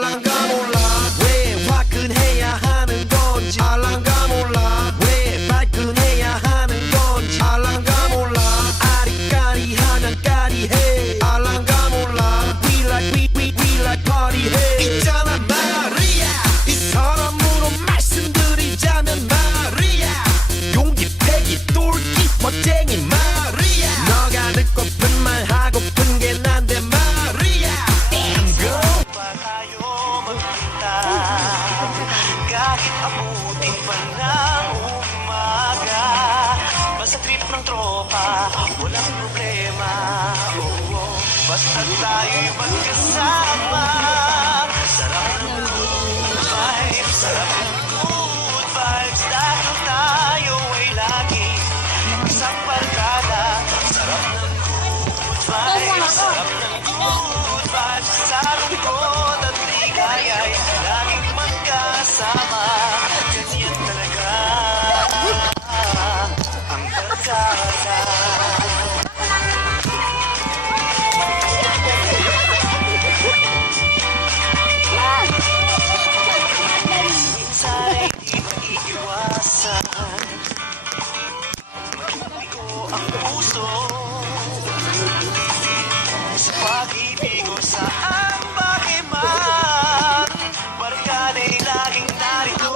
알랑가 몰라 왜 화끈해야 하는 건지 알랑가 몰라 왜 발끈해야 하는 건지 알랑가 몰라 아리까리하면 까리해 알랑가 몰라 We like party 해 있잖아 마리아 이 사람으로 말씀드리자면 마리아 용기 패기 똘끼 멋쟁이 마리아 너가 듣고픈 말 하고픈 게 난데 마리아 Damn girl Pa tayo magkita kahit abutin pa ng umaga. Basta trip ng tropa, walang problema. Basta tayo'y magkasama. Sarap ng good vibes, sarap ng good vibes. Dahil tayo ay lagi isang barkada. Sarap ng good vibes, sarap ng good vibes. Sa lungkot at ligaya'y laging magkasama. Ganyan talaga ang barkada. Minsan ay di maiiwasan magbigo ang puso sa pag-ibig ko saan pakiman. Barkada'y laging narito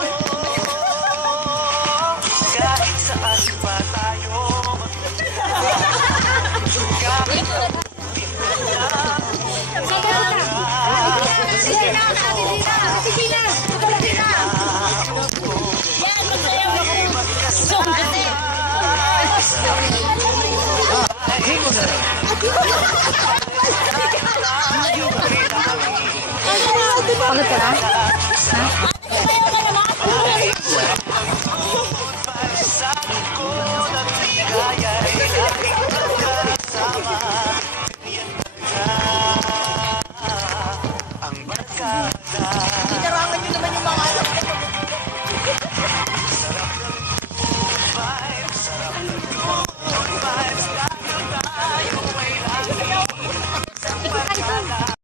kahit saan pa tayo magpunta. Kahit Pagod ka na? Ha?